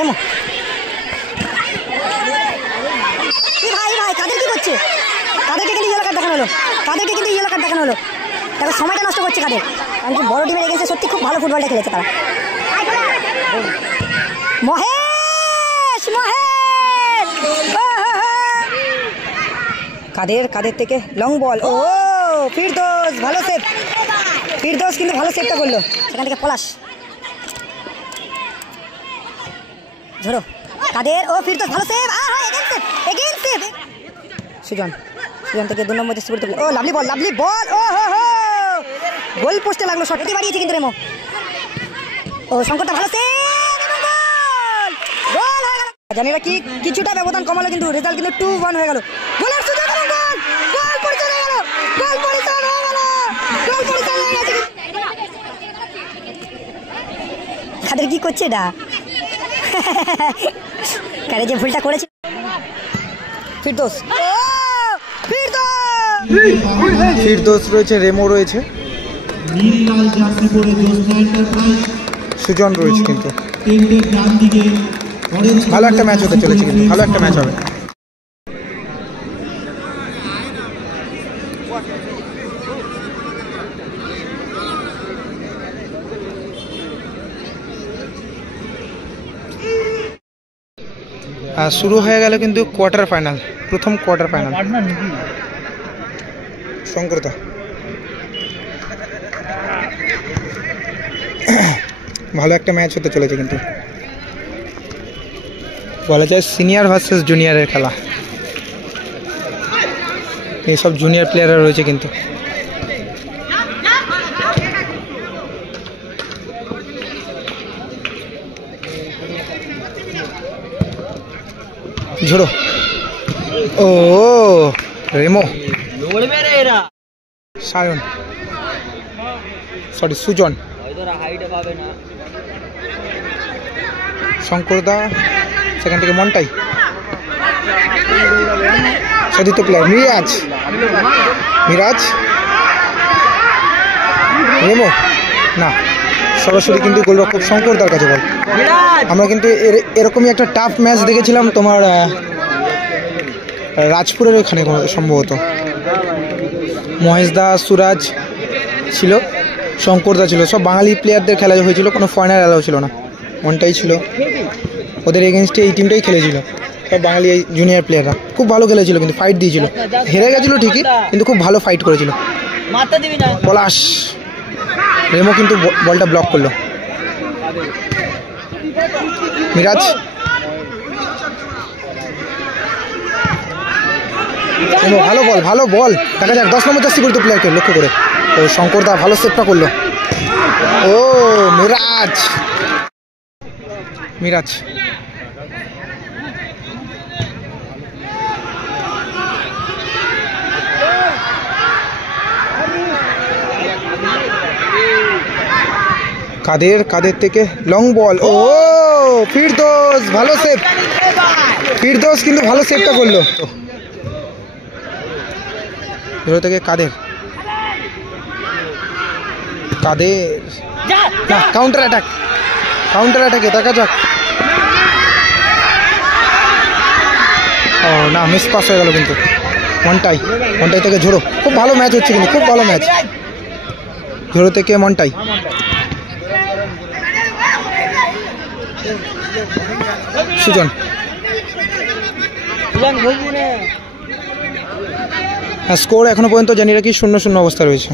Reno ভাই ভাই কাদের কি করছে? কাদেরকে কিন্তু ইয়েলো কার্ড দেখানো হলো, কাদেরকে কিন্তু ইয়েলো কার্ড দেখানো হলো। তারপর সময়টা নষ্ট করছে কাদের, কারণ বড় টিমের এগেন্সে সত্যি খুব ভালো ফুটবলটা খেলেছে তারা। মহেশ মহেশ কাদের থেকে লং বল, ও ফিরদোস ভালো সেভ, ফিরদোস কিন্তু ভালো সেভটা করলো। সেখান থেকে পলাশ ধরো কাদের, ও ফিরদোস ভালো সেভ, এগেইন সেভ। সুজন থেকে 2 নম্বর চেষ্টা করতে, ও লাভলি বল, ও হো হো গোল পোস্টে লাগলো, শটটি বাড়িয়েছে কিন্তু রেমো। ও শঙ্করটা ভালো সেভ, গোল হয়ে গেল। জানি না কি কিছুটা ব্যবধান কমালো, কিন্তু রেজাল্ট কিন্তু 2-1 হয়ে গেল। গোলের সুযোগ, গোল পরিচালনা হয়ে গেল, গোল পরিচালনা হয়ে গেল, গোল পরিচালনা হয়ে গেছে। কাদের কি করছে এটা? কারে যে ভুলটা করেছে ফিরদোস, ফিরদোস রয়েছে, রেমো রয়েছে, সুজন রয়েছে। কিন্তু ভালো একটা ম্যাচ হতে চলেছে, কিন্তু ভালো একটা ম্যাচ হবে। শুরু হয়ে গেল কিন্তু কোয়ার্টার ফাইনাল, প্রথম কোয়ার্টার ফাইনাল। শঙ্করদা ভালো একটা ম্যাচ হতে চলেছে, কিন্তু বলা যায় সিনিয়র ভার্সেস জুনিয়রের খেলা। এইসব জুনিয়র প্লেয়াররা রয়েছে কিন্তু। ঝোড়ো, ও রেমো, সায়ন, সরি সুজন, শঙ্করদা, সেখান থেকে মন্টাই, সতীর্থ প্লেয়ার মিরাজ, রেমো না, সরাসরি কিন্তু গোলরক্ষক শঙ্করদার কাছে বল। আমরা কিন্তু এরকমই একটা টাফ ম্যাচ দেখেছিলাম তোমার রাজপুরের ওখানে সম্ভবত। মহেশদা, সুরাজ ছিল, শঙ্করদা ছিল, সব বাঙালি প্লেয়ারদের খেলা হয়েছিল, কোনো ফরেনার অ্যালাউ ছিল না। মনটাই ছিল, ওদের এগেনস্টে এই টিমটাই খেলেছিল, সব বাঙালি জুনিয়র প্লেয়াররা। খুব ভালো খেলেছিল, কিন্তু ফাইট দিয়েছিল, হেরে গেছিলো ঠিকই, কিন্তু খুব ভালো ফাইট করেছিল। পলাশ, রেমো কিন্তু বলটা ব্লক করলো। মিরাজ, ভালো বল দেখা যাক। 10 নম্বর জার্সি পরিত প্লেয়ারকে লক্ষ্য করে, ও শঙ্করদা ভালো সেভটা করলো। ও মিরাজ কাদের থেকে লং বল, ও ফিরদোস ভালো সেভ, ফিরদোস কিন্তু ভালো সেভটা করলো। থেকে কাদের কাউন্টার অ্যাটাকে দেখা যাক। ও না, মিস পাস হয়ে গেল কিন্তু। মন্টাই থেকে ঝোড়ো, খুব ভালো ম্যাচ হচ্ছে, কিন্তু খুব ভালো ম্যাচ। ঝোড়ো থেকে মন্টাই, সুজন, স্কোর এখনো পর্যন্ত জানি রাখি 0-0 অবস্থা রয়েছে।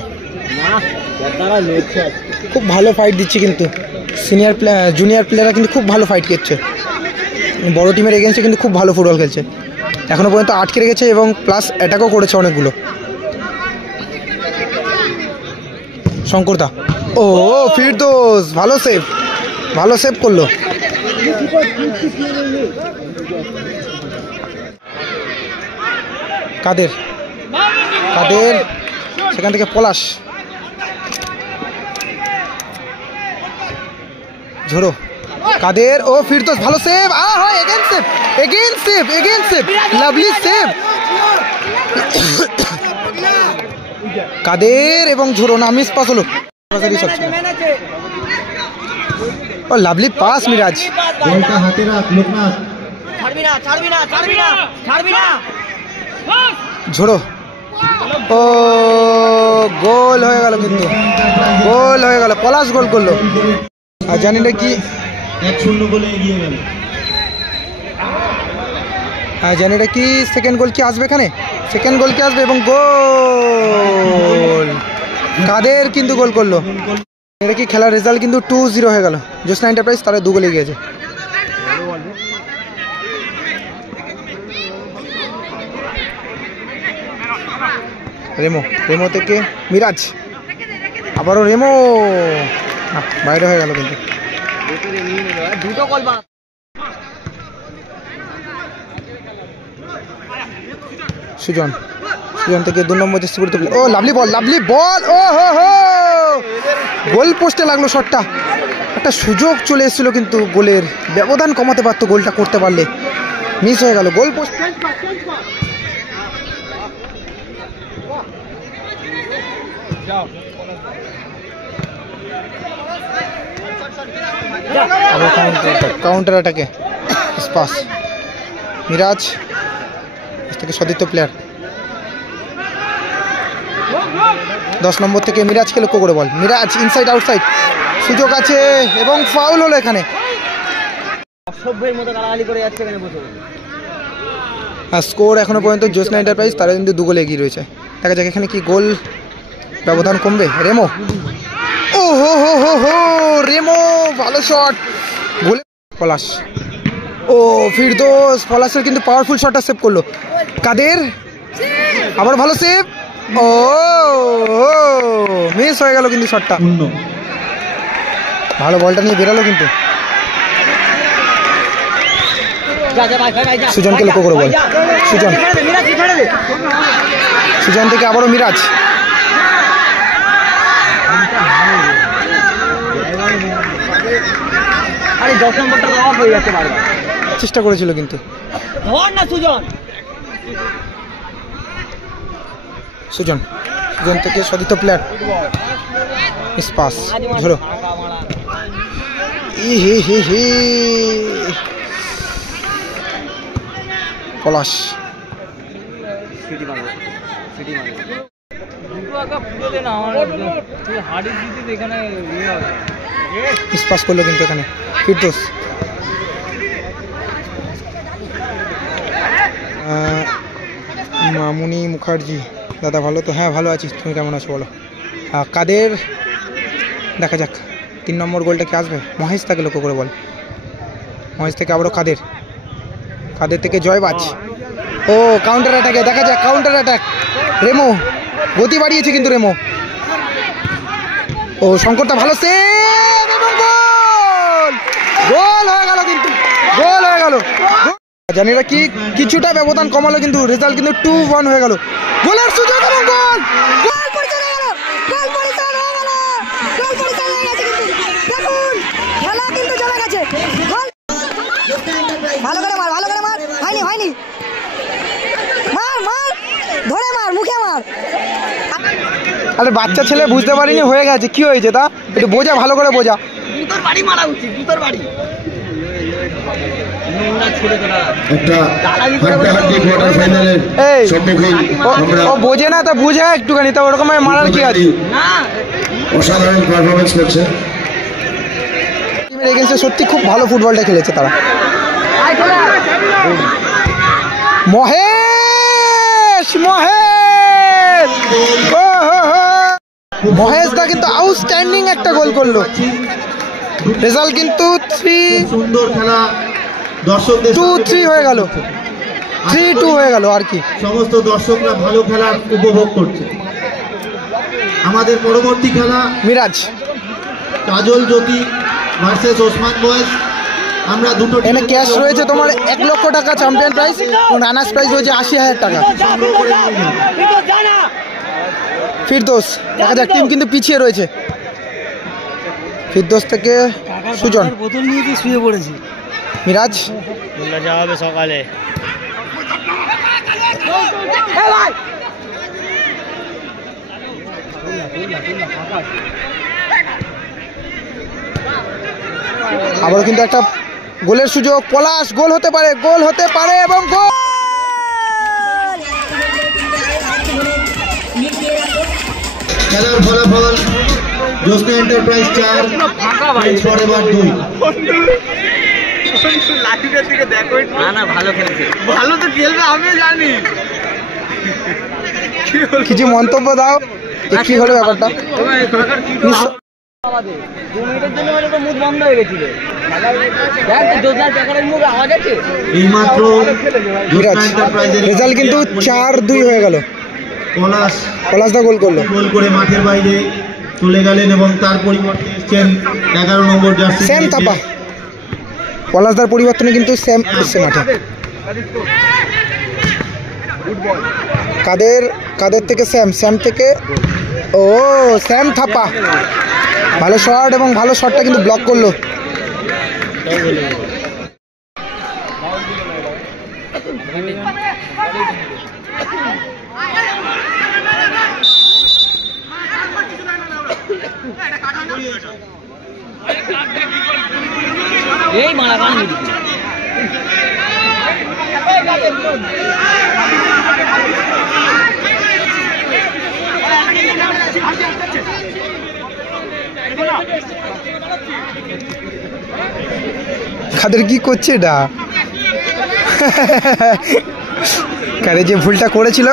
খুব ভালো ফাইট দিচ্ছে, কিন্তু জুনিয়র প্লেয়াররা কিন্তু খুব ভালো ফাইট করছে। বড় টিমের এগেন্সে কিন্তু খুব ভালো ফুটবল খেলছে, এখনো পর্যন্ত আটকে রেখেছে এবং প্লাস অ্যাটাকও করেছে অনেকগুলো। শঙ্করদা, ও ফিরদোস ভালো সেভ করলো। কাদের সেখান থেকে পলাশ, ঝোড়ো কাদের, ও ফিরদোস ভালো save, again save, lovely save. Kader এবং ঝোড়ো না, মিস পাস হলো। ও লাভলি পাস মিরাজ। বলটা হাতে রাখ লোকনাথ। ঝোড়ো। ও গোল হয়ে গেল, কিন্তু গোল হয়ে গেল, পলাশ গোল করলো। আর জানি না কি 1-0 গোলে এগিয়ে গেল। জানি না কি সেকেন্ড গোল কি আসবে এখানে, সেকেন্ড গোল কি আসবে এবং গোল কাদের কিন্তু গোল করলো। এটা কি খেলার রেজাল্ট কিন্তু 2-0 হয়ে গেল। জ্যোৎস্না এন্টারপ্রাইজ তারা 2 গোলে গিয়েছে। রেমো, রেমো থেকে মিরাজ, আবারও রেমো, বাইরে হয়ে গেল কিন্তু। সুজন, সুজন থেকে 2 নম্বর চেষ্টা করে তুলল। ও লাভলি বল, লাভলি বল, ও হো হো, গোল পোস্টে লাগলো শটটা। একটা সুযোগ চলে এসেছিল কিন্তু গোলের, ব্যবধান কমাতে পারতো, গোলটা করতে পারলে মিস হয়ে গেল। গোল পোস্ট কাউন্টার অ্যাটাকে স্পাস মিরাজ থেকে সতীর্থ প্লেয়ার। 10 নম্বর থেকে মিরাজকে লক্ষ্য করে বল, মিরাজ ইনসাইড আউটসাইড, সুযোগ আছে এবং ফাউল হলো এখানে। আর স্কোর এখনো পর্যন্ত জ্যোৎস্না এন্টারপ্রাইজ তারা কিন্তু 2 গোলে এগিয়ে রয়েছে। দেখা যাক এখানে কি গোল ব্যবধান কমবে। রেমো, ও হো হো হো হো, রেমো ভালো শট, গোলে পলাশ। ও ফিরদোস, পলাশের কিন্তু পাওয়ারফুল শটটা সেভ করলো। কাদের আবার ভালো সেভ, ও মিস হয়ে গেল কিন্তু শটটা। ভালো বলটা নিয়ে বেরালো কিন্তু। সুজনকে লক্ষ্য করে বল, সুজন, সুজন থেকে আবারও মিরাজ। চেষ্টা করেছিল কিন্তু সুজন, সুজন থেকে সতীর্থ প্লেয়ার পাস ধরো। হে হে হে, পলাশ পাস করলো কিন্তু এখানে ফিরদোস। মামুনি মুখার্জি, দাদা ভালো তো? হ্যাঁ ভালো আছিস, তুমি কেমন আছো বলো? কাদের, দেখা যাক 3 নম্বর গোলটা কি আসবে। মহেশ তাকে লক্ষ্য করে বল, মহেশ থেকে আবারও কাদের, কাদের থেকে জয়বাজ। ও কাউন্টার অ্যাটাকে, দেখা যাক কাউন্টার অ্যাটাক। রেমো গতি বাড়িয়েছে কিন্তু রেমো। ও শঙ্করটা ভালো সেভ এবং গোল, গোল হয়ে গেল কিন্তু, গোল হয়ে গেল। জানি না কি কিছুটা ব্যবধান কমালো কিন্তু রেজাল্ট কিন্তু 2-1 হয়ে গেল। গোলের সুযোগ এবং গোল, গোল পরিচালনা হলো, গোল পরিচালনা হয়ে গেল, গোল পরিচালনা হয়ে গেছে কিন্তু। দেখুন খেলা কিন্তু জমে গেছে। গোল ভালো করে মার, ভালো করে মার, হয়নি হয়নি, মার মার, ধরে মার, মুখে মার। আরে বাচ্চা ছেলে বুঝতে পারিনি হয়ে গেছে, কি হয়েছে তা একটু বোঝা, ভালো করে বোঝা। জুতোর বাড়ি মারা উচিত, জুতোর বাড়ি। ও বোঝে না তা বুঝে একটুখানি, তা ওরকম মারার কি আছে? অসাধারণ পারফরমেন্স করছে টিমের এগেইনস্টে, সত্যি খুব ভালো ফুটবলটা খেলেছে তারা। মহেশ, মহেশ, মহেশ দা কিন্তু আউটস্ট্যান্ডিং একটা গোল করলো। রেজাল্ট কিন্তু 2-3 হয়ে গেল, 3-2 হয়ে গেল আর কি। সমস্ত দর্শকরা ভালো খেলা উপভোগ করছে। আমাদের পরবর্তী খেলা মিরাজ, কাজল জ্যোতি ভার্সেস ওসমান বয়েজ। আমরা দুটো এখানে ক্যাশ রয়েছে তোমার 1 লক্ষ টাকা চ্যাম্পিয়ন প্রাইজ, এবং রানার্স প্রাইজ রয়েছে 80,000 টাকা। ফিরদোস, দেখা যাক টিম কিন্তু পিছিয়ে রয়েছে। ফিরদোস থেকে সুজন, বোতল নিয়ে শুয়ে পড়েছি। মিরাজ, যাওয়াবে সকালে। আবারও কিন্তু একটা গোলের সুযোগ, পলাশ, গোল হতে পারে এবং গোল। খেলার ফলাফল জ্যোৎস্না এন্টারপ্রাইজ 4 ফরএভার 2। কিছু মন্তব্য দাও, কি হলো ব্যাপারটা? এইমাত্র জ্যোৎস্না এন্টারপ্রাইজের রেজাল্ট কিন্তু 4-2 হয়ে গেল। পলাশদা গোল করে মাঠের বাইরে চলে গেলেন এবং তার পরিবর্তে এসেছেন 11 নম্বর জার্সি স্যাম থাপা। পলাশদার পরিবর্তনে কিন্তু স্যাম এসছে মাঠে। কাদের থেকে স্যাম থেকে স্যাম থাপা, ভালো শট এবং ভালো শটটা কিন্তু ব্লক করলো। এই মারা গান কাদের কি করছে এটা? কাদের যে ভুলটা করেছিল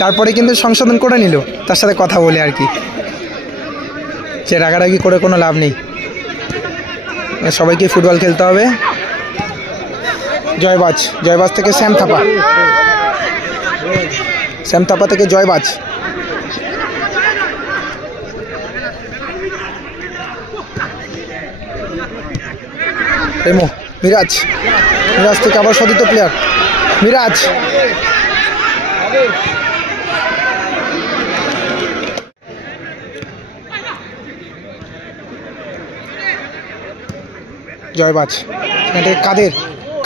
তারপরে কিন্তু সংশোধন করে নিল, তার সাথে কথা বলে আর কি। যে রাগারাগি করে কোনো লাভ নেই, সবাইকে ফুটবল খেলতে হবে। জয়বাজ থেকে স্যাম থাপা থেকে জয়বাজ। মিরাজ থেকে আবার সতীর্থ প্লেয়ার মিরাজ। জয়বাজ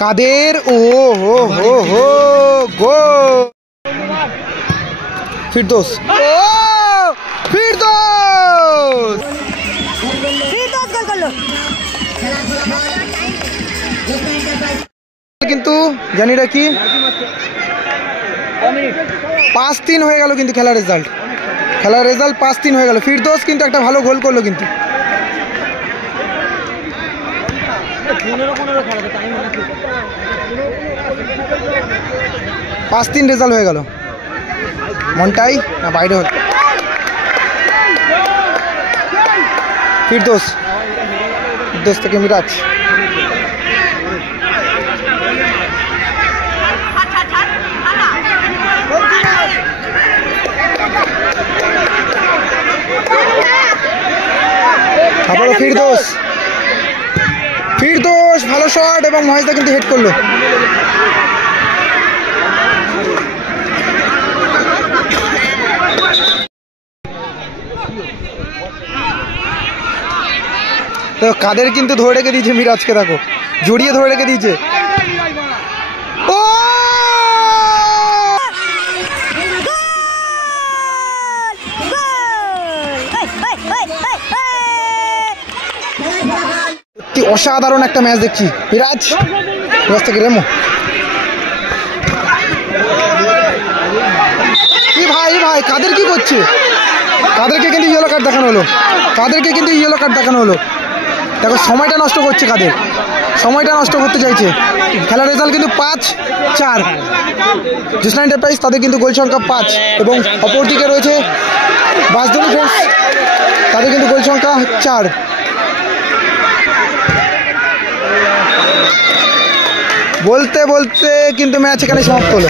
কাদের ও হো গোল। ফিরদৌস গোল করলো। কিন্তু জানি রাখি 5-3 হয়ে গেল কিন্তু খেলার রেজাল্ট 5-3 হয়ে গেল। ফিরদৌস কিন্তু একটা ভালো গোল করলো কিন্তু। 5-3 রেজাল্ট হয়ে গেল। মনটাই না বাইরে হল। ফিরদৌস থেকে মিরাজ। আবারও ফিরদৌস ভালো শট এবং মহেশদা কিন্তু হেড করলো। তো কাদের কিন্তু ধরে রেখে দিয়েছে মিরাজকে, দেখো জড়িয়ে ধরে রেখে দিয়েছে। ও অসাধারণ একটা ম্যাচ দেখছি। মিরাজ থেকে রেমো। ভাই কাদের কি করছে? কাদেরকে কিন্তু ইয়েলো কার্ড দেখানো হলো। দেখো সময়টা নষ্ট করছে, সময়টা নষ্ট করতে চাইছে। খেলার রেজাল্ট কিন্তু 5-4 জ্যোৎস্না এন্টারপ্রাইজ, তাদের কিন্তু গোল সংখ্যা 5 এবং অপরদিকে রয়েছে বাসধনী ফ্রেন্ডস, তাদের কিন্তু গোল সংখ্যা 4। বলতে কিন্তু ম্যাচ এখানে সমাপ্ত হলো।